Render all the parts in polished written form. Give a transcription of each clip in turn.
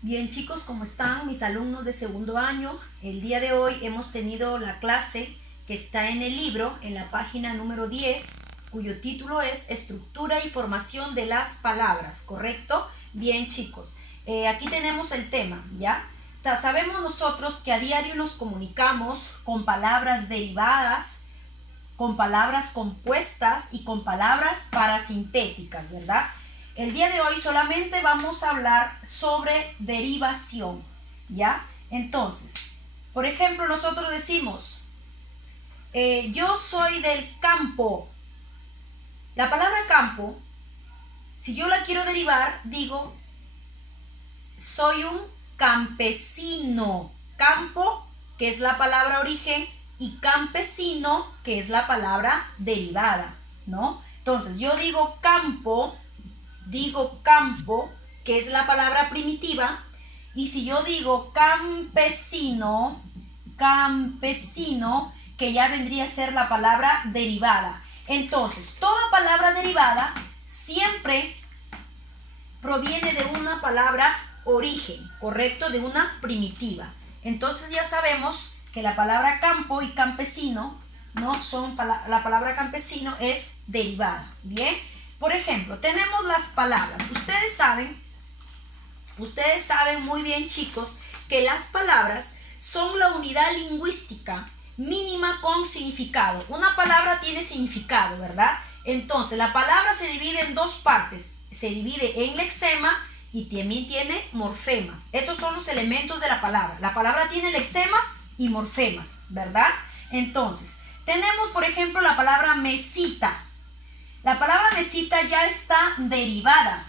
Bien chicos, ¿cómo están mis alumnos de segundo año? El día de hoy hemos tenido la clase que está en el libro, en la página número 10, cuyo título es Estructura y formación de las palabras, ¿correcto? Bien chicos, aquí tenemos el tema, ¿ya? Sabemos nosotros que a diario nos comunicamos con palabras derivadas, con palabras compuestas y con palabras parasintéticas, ¿verdad? El día de hoy solamente vamos a hablar sobre derivación, ¿ya? Entonces, por ejemplo, nosotros decimos, yo soy del campo. La palabra campo, si yo la quiero derivar, digo, soy un campesino. Campo, que es la palabra origen, y campesino, que es la palabra derivada, ¿no? Entonces, yo digo campo, que es la palabra primitiva, y si yo digo campesino, que ya vendría a ser la palabra derivada. Entonces, toda palabra derivada siempre proviene de una palabra origen, ¿correcto? De una primitiva. Entonces ya sabemos que la palabra campo y campesino, ¿no? La palabra campesino es derivada, ¿bien? Por ejemplo, tenemos las palabras. Ustedes saben muy bien, chicos, que las palabras son la unidad lingüística mínima con significado. Una palabra tiene significado, ¿verdad? Entonces, la palabra se divide en dos partes. Se divide en lexema y también tiene morfemas. Estos son los elementos de la palabra. La palabra tiene lexemas y morfemas, ¿verdad? Entonces, tenemos, por ejemplo, la palabra mesita. La palabra mesita ya está derivada.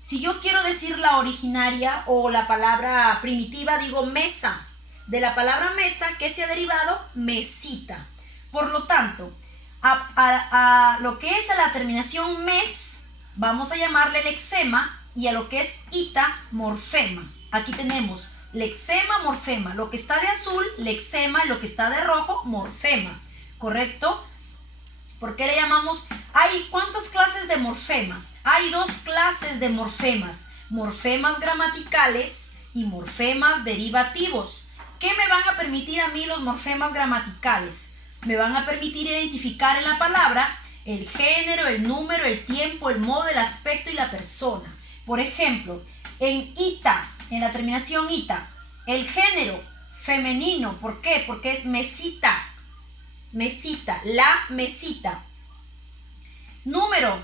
Si yo quiero decir la originaria o la palabra primitiva, digo mesa. De la palabra mesa, ¿qué se ha derivado? Mesita. Por lo tanto, a lo que es a la terminación mes, vamos a llamarle lexema, y a lo que es ita, morfema. Aquí tenemos lexema, morfema. Lo que está de azul, lexema, y lo que está de rojo, morfema. ¿Correcto? ¿Por qué le llamamos? Hay ¿cuántas clases de morfema? Hay dos clases de morfemas. Morfemas gramaticales y morfemas derivativos. ¿Qué me van a permitir a mí los morfemas gramaticales? Me van a permitir identificar en la palabra el género, el número, el tiempo, el modo, el aspecto y la persona. Por ejemplo, en ita, en la terminación ita, el género femenino. ¿Por qué? Porque es mesita. Mesita, la mesita. Número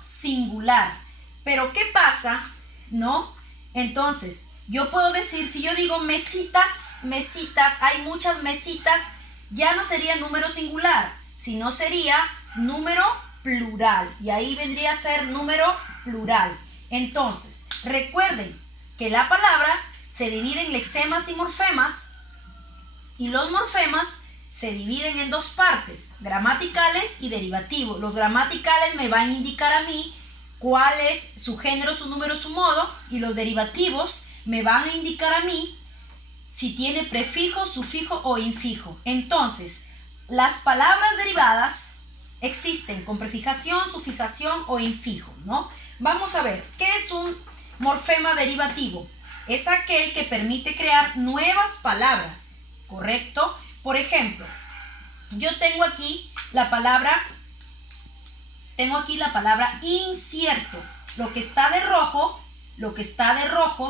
singular. Pero ¿qué pasa? ¿No? Entonces, yo puedo decir, si yo digo mesitas, hay muchas mesitas, ya no sería número singular, sino sería número plural. Y ahí vendría a ser número plural. Entonces, recuerden que la palabra se divide en lexemas y morfemas, y los morfemas se dividen en dos partes, gramaticales y derivativos. Los gramaticales me van a indicar a mí cuál es su género, su número, su modo, y los derivativos me van a indicar a mí si tiene prefijo, sufijo o infijo. Entonces, las palabras derivadas existen con prefijación, sufijación o infijo, ¿no? Vamos a ver, ¿qué es un morfema derivativo? Es aquel que permite crear nuevas palabras, ¿correcto? Por ejemplo, yo tengo aquí la palabra incierto. Lo que está de rojo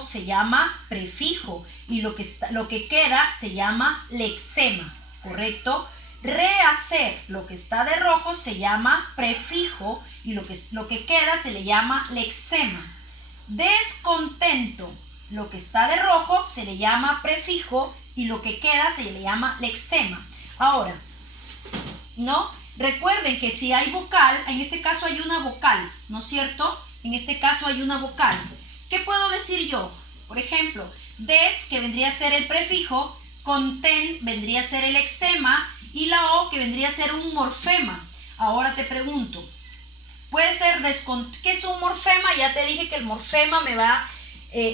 se llama prefijo, y lo que queda se llama lexema, ¿correcto? Rehacer, lo que está de rojo se llama prefijo, y lo que queda se le llama lexema. Descontento, lo que está de rojo se le llama prefijo, y lo que queda se le llama lexema. Ahora, ¿no? Recuerden que si hay vocal, en este caso hay una vocal, ¿no es cierto? En este caso hay una vocal. ¿Qué puedo decir yo? Por ejemplo, des, que vendría a ser el prefijo, conten vendría a ser el lexema, y la o, que vendría a ser un morfema. Ahora te pregunto, puede ser ¿qué es un morfema? Ya te dije que el morfema me va a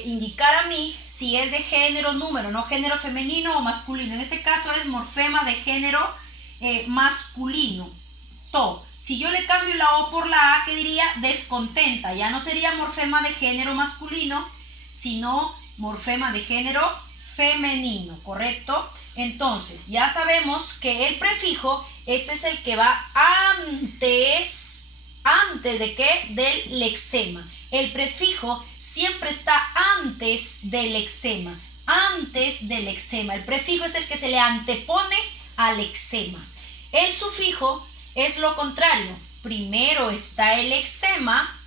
indicar a mí si es de género, número, no género femenino o masculino. En este caso es morfema de género masculino. To. Si yo le cambio la O por la A, ¿qué diría? Descontenta. Ya no sería morfema de género masculino, sino morfema de género femenino, ¿correcto? Entonces, ya sabemos que el prefijo, este es el que va antes ¿de qué? Del lexema. El prefijo siempre está antes del lexema, antes del lexema. El prefijo es el que se le antepone al lexema. El sufijo es lo contrario. Primero está el lexema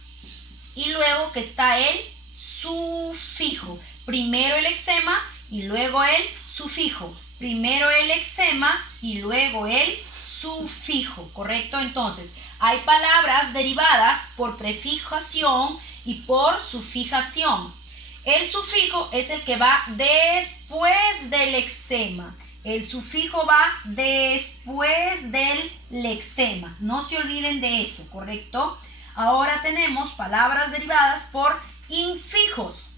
y luego que está el sufijo. Primero el lexema y luego el sufijo. Primero el lexema y luego el sufijo, ¿correcto? Entonces, hay palabras derivadas por prefijación y por sufijación. El sufijo es el que va después del lexema. El sufijo va después del lexema. No se olviden de eso, ¿correcto? Ahora tenemos palabras derivadas por infijos.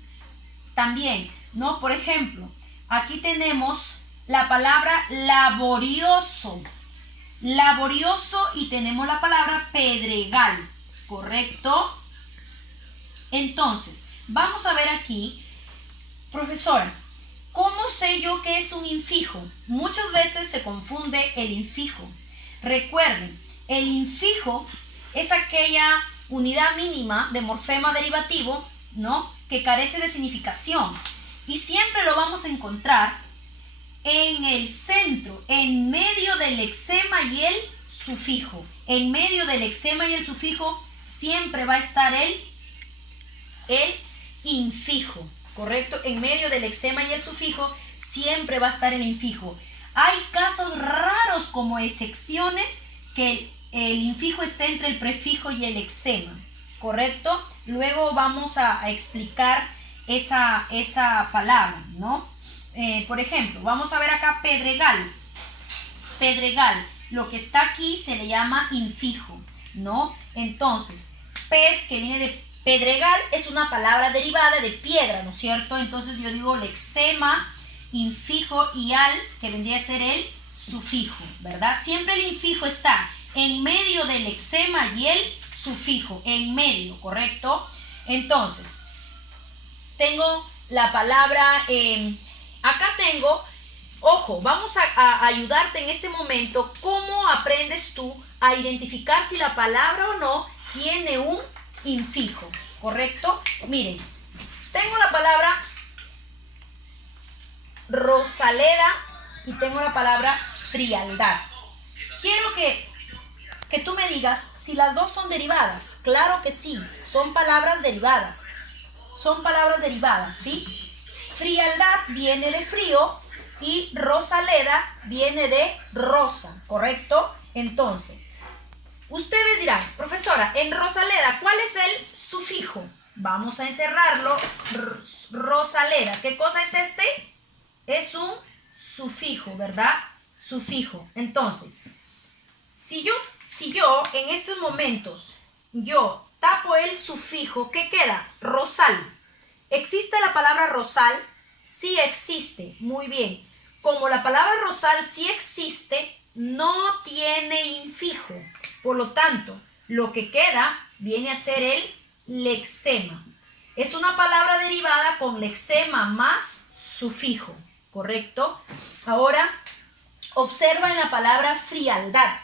También, ¿no? Por ejemplo, aquí tenemos la palabra laborioso. Laborioso y tenemos la palabra pedregal, ¿correcto? Entonces, vamos a ver aquí, profesora, ¿cómo sé yo que es un infijo? Muchas veces se confunde el infijo. Recuerden, el infijo es aquella unidad mínima de morfema derivativo, ¿no? Que carece de significación y siempre lo vamos a encontrar en el centro, en medio del lexema y el sufijo. En medio del lexema y el sufijo siempre va a estar el infijo, ¿correcto? En medio del lexema y el sufijo siempre va a estar el infijo. Hay casos raros como excepciones que el infijo esté entre el prefijo y el lexema, ¿correcto? Luego vamos a explicar esa palabra, ¿no? Por ejemplo, vamos a ver acá pedregal. Pedregal, lo que está aquí se le llama infijo, ¿no? Entonces, que viene de pedregal, es una palabra derivada de piedra, ¿no es cierto? Entonces yo digo lexema, infijo y al, que vendría a ser el sufijo, ¿verdad? Siempre el infijo está en medio del lexema y el sufijo, en medio, ¿correcto? Entonces, tengo la palabra... acá tengo, ojo, vamos a ayudarte en este momento cómo aprendes tú a identificar si la palabra o no tiene un infijo, ¿correcto? Miren, tengo la palabra Rosaleda y tengo la palabra frialdad. Quiero que tú me digas si las dos son derivadas. Claro que sí, son palabras derivadas. Son palabras derivadas, ¿sí? Frialdad viene de frío y Rosaleda viene de rosa, ¿correcto? Entonces, ustedes dirán, profesora, en Rosaleda, ¿cuál es el sufijo? Vamos a encerrarlo. Rosaleda, ¿qué cosa es este? Es un sufijo, ¿verdad? Sufijo. Entonces, si yo en estos momentos, yo tapo el sufijo, ¿qué queda? Rosal. ¿Existe la palabra rosal? Sí existe, muy bien. Como la palabra rosal sí existe, no tiene infijo. Por lo tanto, lo que queda viene a ser el lexema. Es una palabra derivada con lexema más sufijo, ¿correcto? Ahora, observa en la palabra frialdad.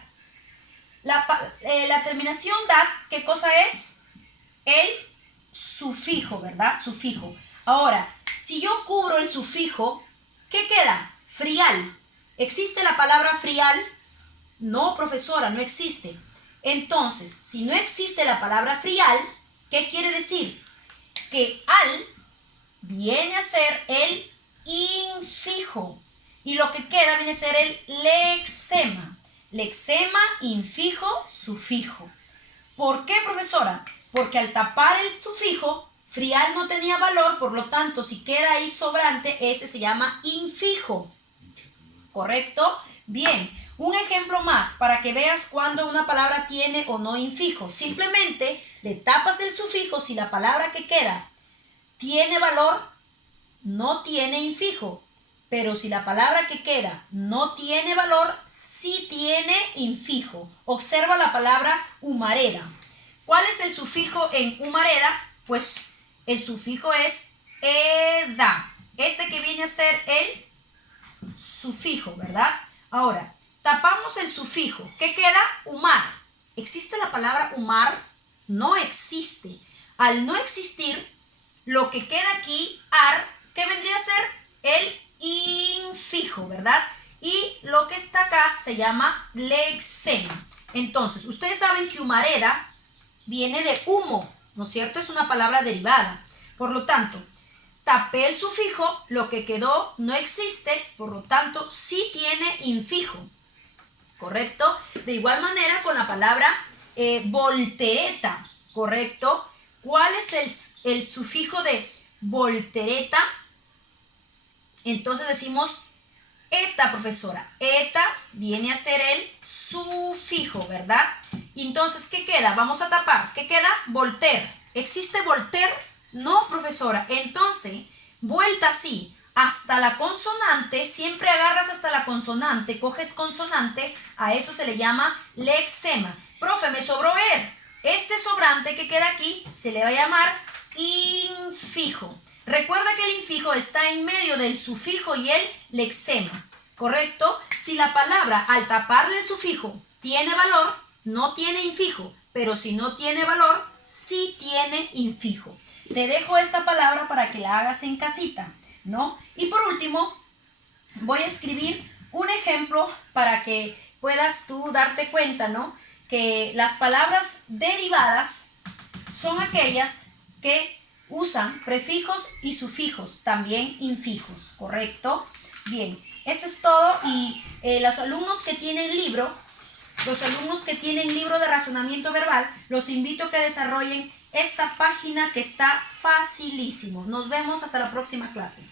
La terminación dad, ¿qué cosa es? El sufijo, ¿verdad? Sufijo. Ahora, si yo cubro el sufijo, ¿qué queda? Frial. ¿Existe la palabra frial? No, profesora, no existe. Entonces, si no existe la palabra frial, ¿qué quiere decir? Que al viene a ser el infijo. Y lo que queda viene a ser el lexema. Lexema, infijo, sufijo. ¿Por qué, profesora? Porque al tapar el sufijo, frial no tenía valor, por lo tanto, si queda ahí sobrante, ese se llama infijo. ¿Correcto? Bien, un ejemplo más para que veas cuando una palabra tiene o no infijo. Simplemente le tapas el sufijo si la palabra que queda tiene valor, no tiene infijo. Pero si la palabra que queda no tiene valor, sí tiene infijo. Observa la palabra humareda. ¿Cuál es el sufijo en humareda? Pues el sufijo es eda. Este que viene a ser el sufijo, ¿verdad? Ahora, tapamos el sufijo. ¿Qué queda? Umar. ¿Existe la palabra umar? No existe. Al no existir, lo que queda aquí, ar, ¿qué vendría a ser? El infijo, ¿verdad? Y lo que está acá se llama lexema. Entonces, ustedes saben que humareda viene de humo, ¿no es cierto? Es una palabra derivada. Por lo tanto, tapé el sufijo, lo que quedó no existe, por lo tanto, sí tiene infijo, ¿correcto? De igual manera con la palabra voltereta, ¿correcto? ¿Cuál es el sufijo de voltereta? Entonces decimos eta, profesora. Eta viene a ser el sufijo, ¿verdad? Entonces, ¿qué queda? Vamos a tapar. ¿Qué queda? Volter. ¿Existe volter? No, profesora. Entonces, vuelta sí. Hasta la consonante, siempre agarras hasta la consonante, coges consonante, a eso se le llama lexema. Profe, me sobró este sobrante que queda aquí se le va a llamar infijo. Recuerda que el infijo está en medio del sufijo y el lexema, ¿correcto? Si la palabra al taparle el sufijo tiene valor, no tiene infijo, pero si no tiene valor, sí tiene infijo. Te dejo esta palabra para que la hagas en casita, ¿no? Y por último, voy a escribir un ejemplo para que puedas tú darte cuenta, ¿no? Que las palabras derivadas son aquellas que usan prefijos y sufijos, también infijos, ¿correcto? Bien, eso es todo. Y los alumnos que tienen libro de razonamiento verbal, los invito a que desarrollen esta página que está facilísimo. Nos vemos hasta la próxima clase.